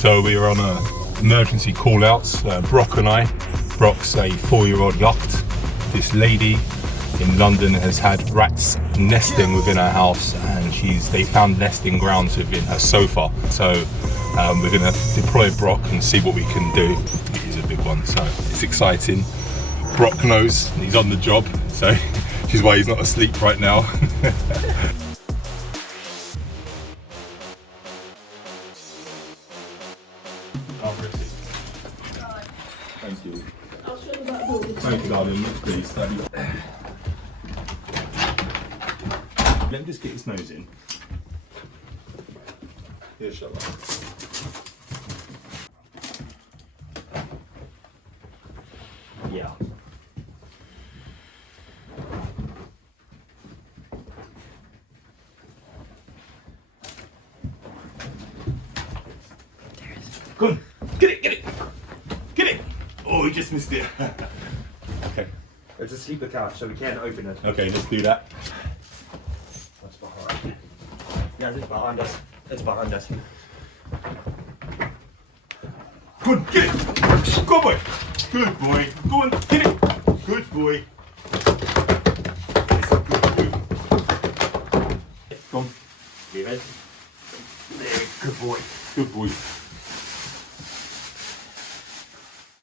So we were on emergency call-outs, Brock and I. Brock's a 4-year-old yacht. This lady in London has had rats nesting within her house, and they found nesting grounds within her sofa. So we're gonna deploy Brock and see what we can do. It is a big one, so it's exciting. Brock knows he's on the job, so which is why he's not asleep right now. Thank you. I'll show you that door. Thank you, darling. Look, please. Let him just get his nose in. Here, shut up. Yeah. Go on. Get it, get it. Get it. Oh, he just missed it. Okay. It's asleep the couch, so we can't open it. Okay, let's do that. That's behind. Yeah, it's behind us. It's behind us. Go on, get it. Go on, boy. Good boy. Go on, get it. Good boy. Good boy. Go on. Leave it. There, good boy. Good boy.